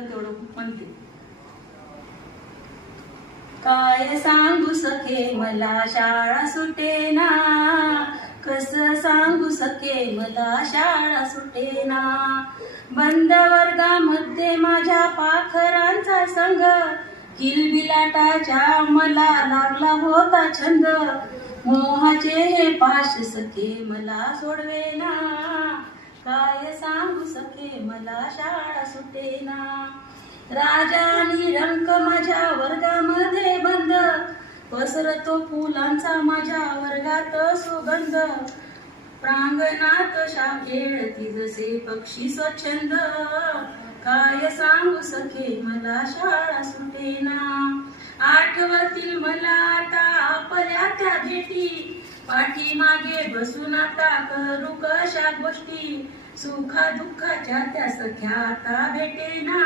तेवढं म्हणते. काय सांगू सखे मला शाळा सुटेना, कस सांगू सखे मला शाळा सुटेना. बंद वर्गामध्ये माझ्या पाखरांचा संग, किलबिलाटाच्या मला लागला होता छंद. मोहाचे हे पाश सखे मला सोडवेना, काय सांगू सखे मला शाळा सुटेना. राजा आणि रंक माझ्या वर्गामध्ये बंद, पसरतो फुलांचा माझ्या वर्गात सुगंध. प्रांगणात खेळती जसे पक्षी स्वच्छंद, काय सांगू सखे मला शाळा सुटेना. आठवतील मला आता आपल्या त्या भेटी, पाठीमागे बसून आता करू कशा गोष्टी. सुखा दुःखाच्या त्या सख्या आता भेटेना.